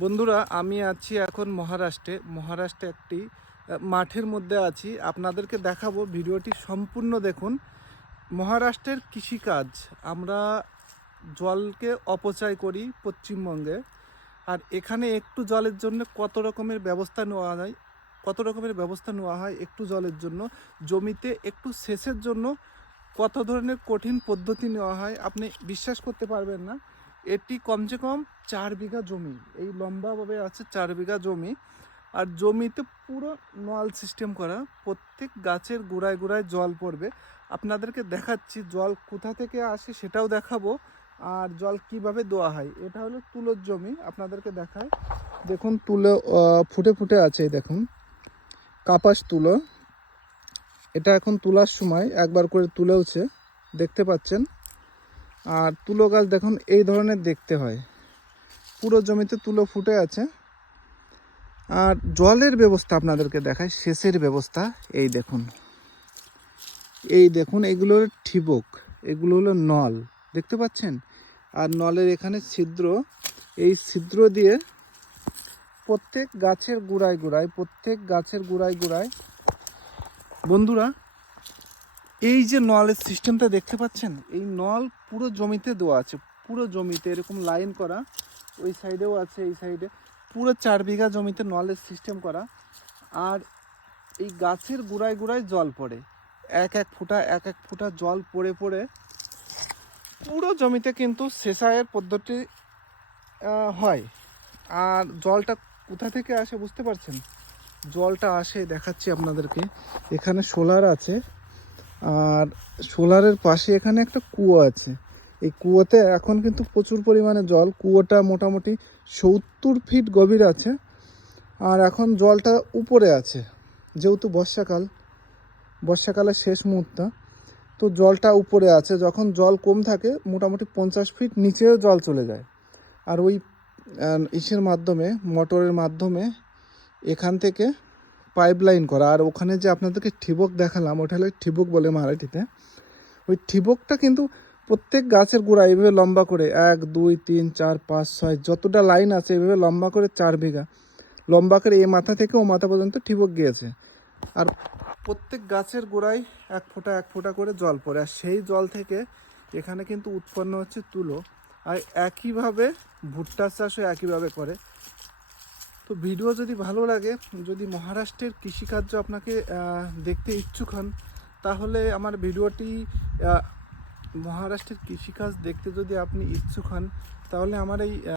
বন্ধুরা, আমি আছি এখন মহারাষ্ট্রে। মহারাষ্ট্রে একটি মাঠের মধ্যে আছি। আপনাদেরকে দেখাবো ভিডিওটি সম্পূর্ণ দেখুন। মহারাষ্ট্রের কৃষিকাজ, আমরা জলকে অপচয় করি পশ্চিমবঙ্গে। আর এখানে একটু জলের জন্য কত রকমের ব্যবস্থা নেওয়া হয়, কত রকমের ব্যবস্থা নেওয়া হয় একটু জলের জন্য? জমিতে একটু সেচের জন্য কত ধরনের কঠিন পদ্ধতি নেওয়া হয়? আপনি বিশ্বাস করতে পারবেন না। এটি কমসে কম চার বিঘা জমি। এই লম্বাভাবে আছে চার বিঘা জমি। আর জমিতে পুরো নল সিস্টেম করা। প্রত্যেক গাছের গোড়ায় গোড়ায় জল পড়বে। আপনাদেরকে দেখাচ্ছি জল কোথা থেকে আসে সেটাও দেখাবো। আর জল কীভাবে দেওয়া হয়, এটা হলো তুলোর জমি। আপনাদেরকে দেখায়। দেখুন তুলো ফুটে ফুটে আছে দেখুন। কাপাস তুলো। এটা এখন তোলার সময়, একবার করে তুলেওছে। দেখতে পাচ্ছেন? আর তুলো গাছ দেখুন, এই ধরনের দেখতে হয়। পুরো জমিতে তুলো ফুটে আছে। আর জলের ব্যবস্থা আপনাদেরকে দেখায় সেচের ব্যবস্থা, এই দেখুন। এই দেখুন, এগুলো ঠিবক, এগুলো হলো নল, দেখতে পাচ্ছেন? আর নলের এখানে ছিদ্র, এই ছিদ্র দিয়ে প্রত্যেক গাছের গোড়ায় গোড়ায়, প্রত্যেক গাছের গোড়ায় গোড়ায়, বন্ধুরা এই যে নলের সিস্টেমটা দেখতে পাচ্ছেন, এই নল পুরো জমিতে দেওয়া আছে, পুরো জমিতে এরকম লাইন করা, ওই সাইডেও আছে, এই সাইডে, পুরো চার বিঘা জমিতে নলের সিস্টেম করা, আর এই গাছের গোড়ায় গোড়ায় জল পড়ে, এক এক ফুটা, এক এক ফুটা জল পড়ে পড়ে, পুরো জমিতে কিন্তু সেচায়ের পদ্ধতি হয়, আর জলটা কোথা থেকে আসে বুঝতে পারছেন? জলটা আসে, দেখাচ্ছি আপনাদেরকে, এখানে সোলার আছে আর সোলারের পাশে এখানে একটা কুয়ো আছে। এই কুয়োতে এখন কিন্তু প্রচুর পরিমাণে জল। কুয়োটা মোটামুটি সত্তর ফিট গভীর আছে আর এখন জলটা উপরে আছে, যেহেতু বর্ষাকাল, বর্ষাকালের শেষ মুহূর্ত। তো জলটা উপরে আছে। যখন জল কম থাকে, মোটামুটি পঞ্চাশ ফিট নিচেও জল চলে যায়। আর ওই ইসের মাধ্যমে, মোটরের মাধ্যমে এখান থেকে পাইপ লাইন করা। আর ওখানে যে আপনাদেরকে ঠিবক দেখালাম, ওটা হলো ঠিবক বলে মারাঠিতে ওই ঠিবকটা কিন্তু প্রত্যেক গাছের গোড়া এইভাবে লম্বা করে, এক, দুই, তিন, চার, পাঁচ, ছয়, যতটা লাইন আছে এইভাবে লম্বা করে চার বিঘা। লম্বা করে এই মাথা থেকে ও মাথা পর্যন্ত ঠিবক গিয়েছে। আর প্রত্যেক গাছের গোড়ায় এক ফোঁটা এক ফোঁটা করে জল পড়ে। আর সেই জল থেকে এখানে কিন্তু উৎপন্ন হচ্ছে তুলো। আর একইভাবে ভুট্টা চাষও একইভাবে করে। তো ভিডিও যদি ভালো লাগে, যদি মহারাষ্ট্রের কৃষিকার্য আপনাকে দেখতে ইচ্ছুক হন, তাহলে আমার ভিডিওটি মহারাষ্ট্রের কৃষিকাজ দেখতে যদি আপনি ইচ্ছুক হন, তাহলে আমার এই